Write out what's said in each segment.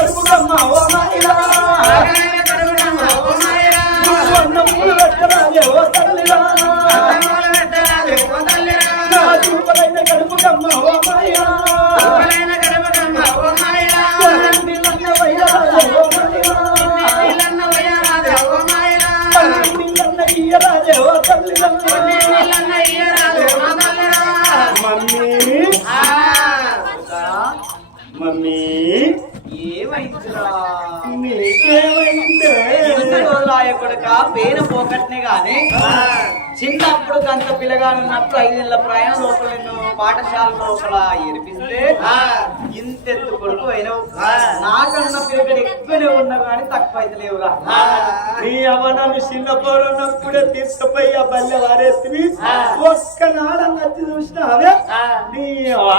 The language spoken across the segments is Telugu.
కడుపుకమ్మ ఓ మాయిరా అన్నములు పెట్టరాజే ఓ తల్లిరా నా చూపలైన కడుపుకమ్మ ఓ మాయిరా మమ్మీ ఏమైందిరా నీకేమైందే కొడక పేన పోకట్నే గాని చిన్నప్పుడు గంత పిల్లగానున్నప్పుడు 5 ఏళ్ల ప్రాయం లోపల నిన్ను పాఠశాల లోపల ఏర్పిస్తే ఇంతెత్తు కొడుకు అయినవు. నాకన్నా పిల్లగడు ఎక్కువనే ఉన్నా కానీ తక్కువ అయితే లేవురా. నీ అవనాన్ని చిన్నపోరున్నప్పుడే తీసుకుపోయి ఆ బల్లె వారేసి ఒక్కనాడని వచ్చి చూసినావే నీ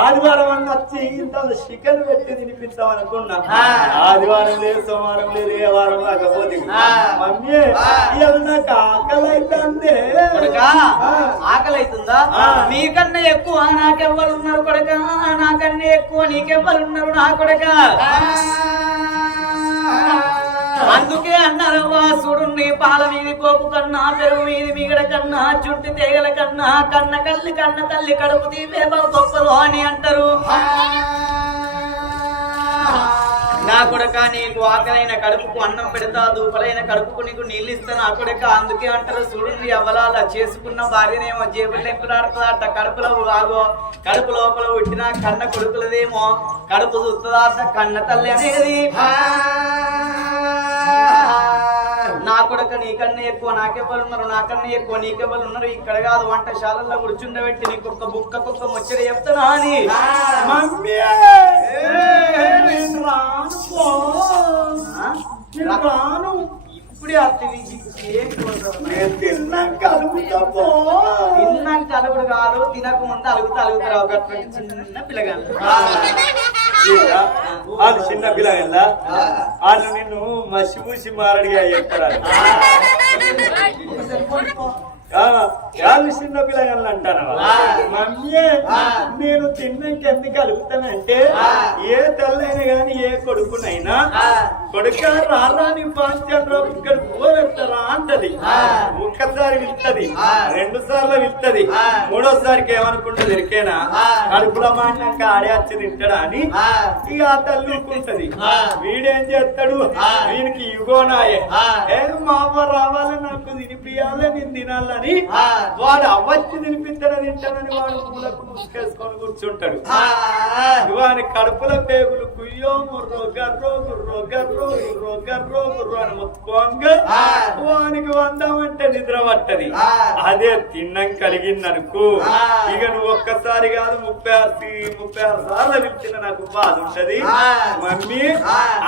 ఆదివారం అన్న వచ్చి ఇంత చికెన్ పెట్టి తినిపిస్తాం అనుకున్నా. ఆదివారం లేదు, సోమవారం లేదు, ఏ వారం రాకపోతే మమ్మీ నాకు ఆకలి అవుతుంది. ఆకలి అవుతుందా? నీకన్నా ఎక్కువ నాకెవ్వరు ఉన్నారు కొడక, నాకన్నా ఎక్కువ నీకెవ్వరు ఉన్నారు నా కొడక. అందుకే అన్నారవ్వా చూడు, నీ పాల మీది కోపు కన్నా, పెరుగు మీది మిగడ కన్నా, చుట్టి తేగల కన్నా, కన్న కల్లి కన్న తల్లి కడుపు తీపే గొప్పలు అని అంటారు. నా కొడక నీకు ఆకలైన కడుపుకు అన్నం పెడతా, దూపలైన కడుపుకు నీకు నీళ్ళు ఇస్తా నా కొడక. అందుకే అంటారు చూడండి, అవ్వలాల చేసుకున్న భార్యనేమో జేబులు ఎక్కులాడుతుందట, కడుపులో ఆగో కడుపు లోపల పుట్టిన కన్న కొడుకులదేమో కడుపు చూస్తుందాట కన్న తల్లి అనేది. నా కొడక నీకన్నా ఎక్కువ నాకెవ్వరు ఉన్నారు, నాకన్నా ఎక్కువ నీకెవ్వరు ఉన్నారు. ఇక్కడ కాదు వంటశాలల్లో కూర్చుండబెట్టి నీకు ఒక్క బుక్క ముచ్చడి చెప్తానా అని. ఇప్పుడే తిన్నాక అలుగుడు కాదు, తినక ముందు అలుగుతారు చిన్న పిల్లగాళ్ళు. వాళ్ళు చిన్న పిల్లగా వాళ్ళు నిన్ను మసి మూసి మారడిగా చెప్తారు. వాళ్ళు చిన్న పిల్లగాళ్ళు అంటాను. మమ్మీ నేను తిన్నాక ఎందుకు అలుగుతానంటే ఏ తల్లైనా గాని ఏ కొడుకునైనా కొడుక రారాని పాంచాలు ఇక్కడ పోతారా అంటది. ఒక్కసారి విత్తది, 2 సార్లు విత్తది, 3వసారికి ఏమనుకుంటది ఎరికేనా కడుపులో మాటినాక ఆడే వచ్చి తింటాడా అని ఇక ఆ తల్లి ఊరుకుంటది. వీడేం చేస్తాడు, వీనికి ఇగోనాయే మా అమ్మ రావాలి నాకు తినిపియాలి నేను తినాలని వాడు అవ్వచ్చు తినిపించడని వాడు పూలకు ముసుకేసుకొని కూర్చుంటాడు. వాని కడుపుల పేగులు కుయ్యో ముర్రో గర్రో గుర్రో గర్రో గుర్రో గర్రో గుర్రో అని మొత్తుకోంగా వానికి వందామంటే నిద్ర పట్టది. అదే తిన్నం కలిగిందనుకో ఇక నువ్వు ఒక్కసారి కాదు 36 సార్లు విప్పిన నాకు బాధ ఉంటది మమ్మీ.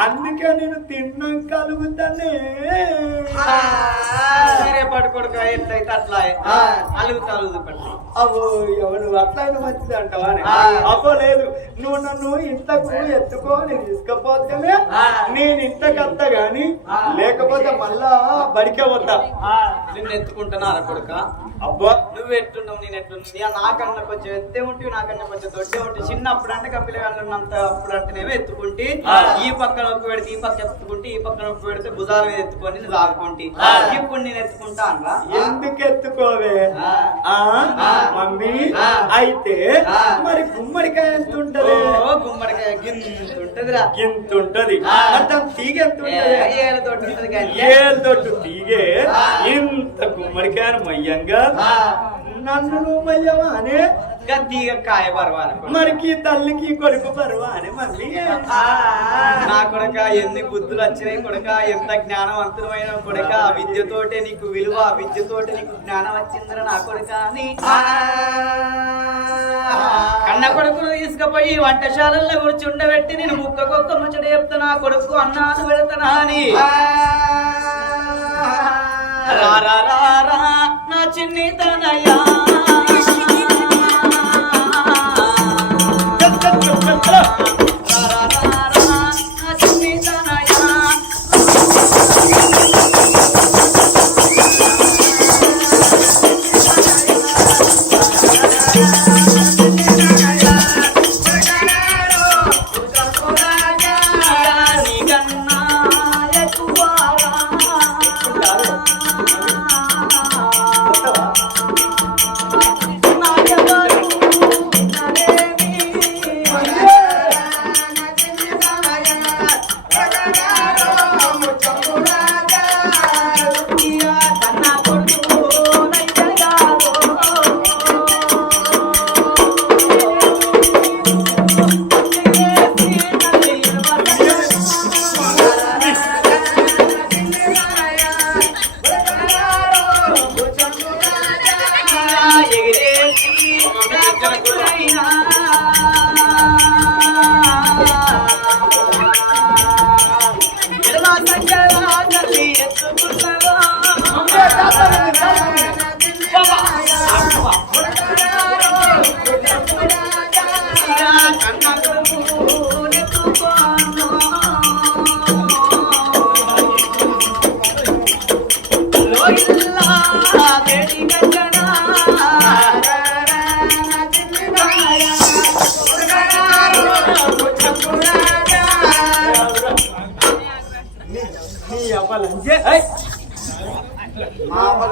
అందుకే నేను తిన్నం కలుగుతానే. సరే పడుకోడుక ఎట్లయితే అట్లా అలుగుతారు. అవో ఎవరు అట్లయినా మంచిది అంటావా? అబ్బో లేదు, నువ్వు నన్ను ఇంతకు ఎత్తుకో నేను తీసుకపోతేనే నేను ఇంతకంత గాని లేకపోతే మళ్ళా బడికే పోతా. నిన్ను ఎత్తుకుంటున్నా కొడుక. అబ్బా నువ్వు ఎట్లున్నావు నేను ఎట్లున్నా? నాకన్నా కొంచెం ఎత్తే ఉంటే నాకన్నా కొంచెం దొడ్డే ఉంటే. చిన్నప్పుడు అంటే కపిలగాళ్ళంత అప్పుడు అంటేనేమో ఎత్తుకుంటే ఈ పక్కన నొప్పి పెడితే ఈ పక్క ఎత్తుకుంటే, ఈ పక్క నొప్పి పెడితే భుజాల మీద ఎత్తుకొని నేను సాగుకుంటే. ఇప్పుడు నేను ఎత్తుకుంటా అనరా? ఎందుకు ఎత్తుకోవే మమ్మీ? అయితే మరి గుమ్మడికాయ ఎంత ఉంటది? గుమ్మడికాయ గింత ఉంటదిరా. గింత ఉంటది. తీగ ఎంత ఉంటది? ఏళ్ళతోటి ఉంటది. ఏళ్ళతోటి తీగే ఇంత గుమ్మడికాయను మయ్యంగా నన్ను నువ్వు మయ్యవా అనే గద్దీగ కాయ పర్వాలి. మరికి తల్లికి కొడుకు పర్వా అని మళ్ళీ నా కొడక ఎన్ని బుద్ధులు వచ్చినాయి కొడక, ఎంత జ్ఞానవంతులమైన కొడక. విద్యతోటే నీకు విలువ, విద్యతోటే నీకు జ్ఞానం వచ్చిందిరా నా కొడక అని. కన్న కొడుకును తీసుకుపోయి వంటశాలల్లో కూర్చుండబెట్టి నేను ముక్కకొక్క ముచ్చట చెప్తా నా కొడుకు అన్నాను పెడతానా అని. రారా రారా నా చిన్ని తనయ్యా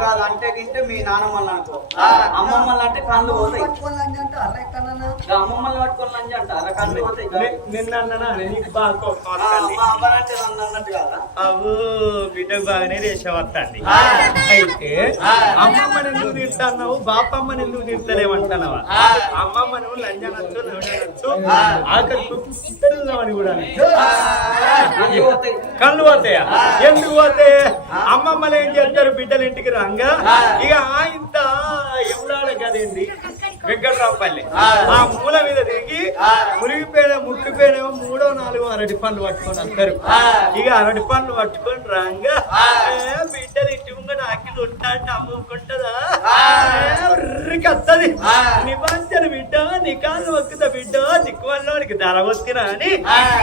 కాదు అంటే గింటే మీ నాన్నమ్మల్ని అనుకో అమ్మమ్మల్ని అంటే కళ్ళు పోతాయి అమ్మమ్మల్ని పట్టుకొని లంజ అంట అలా కళ్ళు పోతాయి నిన్న అన్ననా నీకు బాగా అవ్వాలంటే నన్ను అన్నట్టు కదా అవు బిడ్డకు బాగానే రేషవత్తాంది అయితే అమ్మమ్మని ఎందుకు తింటున్నావు బాపమ్మని ఎందుకు తింటలేమంటున్నావా అమ్మమ్మ నువ్వు లంజనొచ్చు నవ్వనొచ్చు ఆకలి అని కూడా కళ్ళు పోతాయా ఎందుకు పోతే అమ్మమ్మలు ఏం చేస్తారు బిడ్డల ఇంటికి రంగా ఇక ఇంత ఎవడాడ కదేంది వెంకట్రావుపల్లి ఆ మూల మీద దిగి మురిగిపోయిన ముక్కిపోయిన 3, 4 అరటి పండ్లు పట్టుకొని వస్తారు ఇక అరటి పండ్లు పట్టుకొని రంగా బిడ్డలు ఇంటి ముంగట ఆకిలు ఉంటాంటే అమ్ముకుంటదా కత్తది నిబంధన బిడ్డ నికాలు వక్కుతా బిడ్డ దిక్కువల్లోనికి ధర వస్తున్నా అని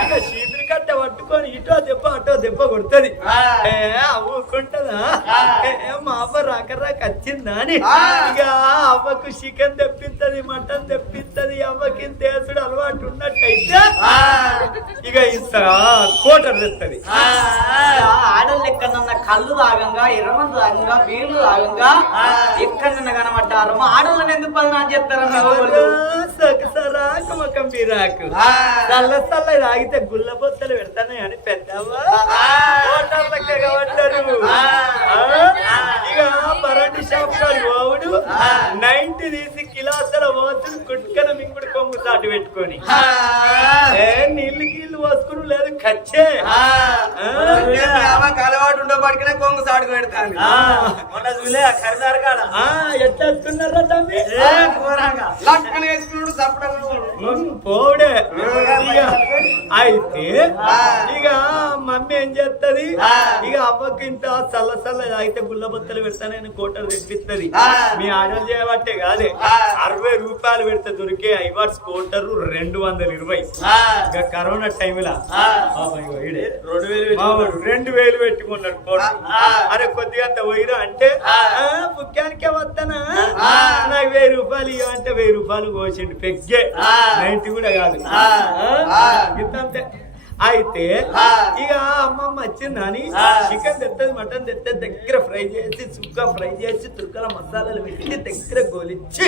ఇక చీపురు కట్ట పట్టుకొని ఇటో దెబ్బ అటో దెబ్బ కొడుతుంది అమ్ముకుంటదా మా అవ్వ రాక వచ్చిందా అని ఇక అవ్వకు చికెన్ తెప్పిస్తుంది మటన్ తెప్పిస్తుంది అవ్వకి దేశుడు అలవాటు ఉన్నట్టయితే ఇక ఇంత కోటర్ తెస్తుంది ఆడలు ఎక్కడన్నా కళ్ళు తాగంగా ఎర్రమంది తాగంగా బీర్లు తాగంగా ఎక్కడన్నా కనబడ్డారు మా ఆడవాళ్ళని ఎందుకు పదనా చెప్తారన్న సరాకు ఒక మీరాకు చల్ల చల్ల తాగితే గుల్ల బొత్తలు పెడతానే అని పెద్దవా ఇక పరండి షాప్ కాడి పోవుడు 90 తీసి కిలాసల పోతుడు కుట్టుకన మింగుడు కొంగు సాటు పెట్టుకొని నీళ్ళు గీళ్ళు పోసుకుని లేదు ఖచ్చే అలవాటు ఉండబడికినే కొంగు సాటుకు పెడతాను ఖరీదారు కాడ ఎట్లా తమ్మి వేసుకున్నాడు పోవుడే అయితే ఇక మమ్మీ ఏం చేస్తది ఇక అవ్వకి ఇంత చల్ల చల్ల అయితే గుల్ల బొత్తలు పెడతానని కోటలు తెప్పిస్తుంది మీ ఆర్డర్ చేయబట్టే కాదే 60 రూపాయలు పెడితే దొరికే ఐవార్స్ కోటరు 220 ఇక కరోనా టైంలో 2000 పెట్టుకున్నాడు కోటర్ అరే కొద్దిగా అంత పోయిరా అంటే ముఖ్యానికే వస్తానా నాకు 1000 రూపాయలు ఇవ్వంటే 1000 రూపాయలు కోసిండు పెగ్గే 90 కూడా కాదు ఇంతంతే అయితే ఇక అమ్మమ్మ వచ్చిందని చికెన్ తెత్తది మటన్ తెత్తది దగ్గర ఫ్రై చేసి చుక్క ఫ్రై చేసి తుర్కల మసాలాలు పెట్టి దగ్గర గోలిచ్చి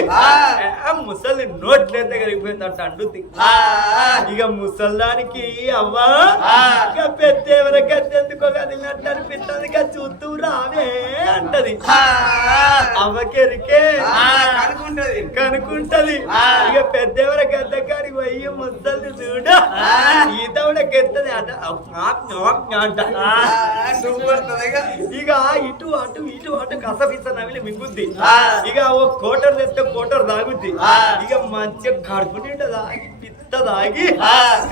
ముసలి నోట్లేత కలిగిపోయిందంట అండుద్ది ఇక ముసల్దానికి అవ్వా ఇక పెద్ద ఎవరికి ఎందుకో కదిలినట్టు అనిపిస్తుంది ఇక చూస్తూ రావే అంటది అవ్వకెరికే కనుకుంటది ఇక పెద్ద ఎవరికి అద్దకాడికి పోయి ముసలి చూడ ఈతవుడకి ఎత్తది అంట ఇక ఇటు అటు కసపిస నవిలి మింగుద్ది ఇక ఓ కోటర్ తెస్తే కోటర్ తాగుద్ది ఇక మంచిగా కడుపు నిండా తాగి పిత్త తాగి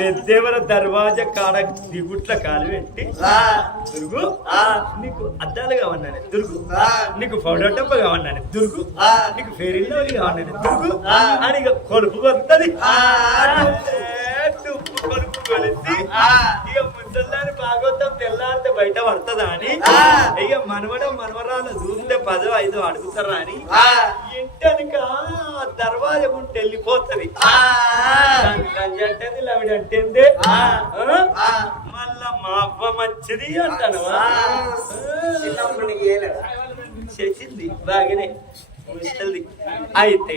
పెద్దేవర దర్వాజా కాడ దిగుట్ల కాలు పెట్టి దుర్గు నీకు అద్దాలు కావన్నాను దుర్గు నీకు పౌడర్ డబ్బ కావన్నాను దుర్గు నీకు ఫెయిర్ లవ్లీ కావన్నాను దుర్గు అని ఇక కొలుపు కొత్తది కొలుపు కొలిసి ఇక ముసల్దాని భాగవతం తెల్లారితే బయట పడుతుందా అని ఇక మనవరాలు చూస్తే 10, 5 అడుగుతారా అని ఇంటనుక దర్వాజా ఉంటే వెళ్ళిపోతుంది అంటేది లవిడ అంటేందే మళ్ళా మా అవ్వ మంచిది అంటాను చేసింది బాగానే ముసల్ది అయితే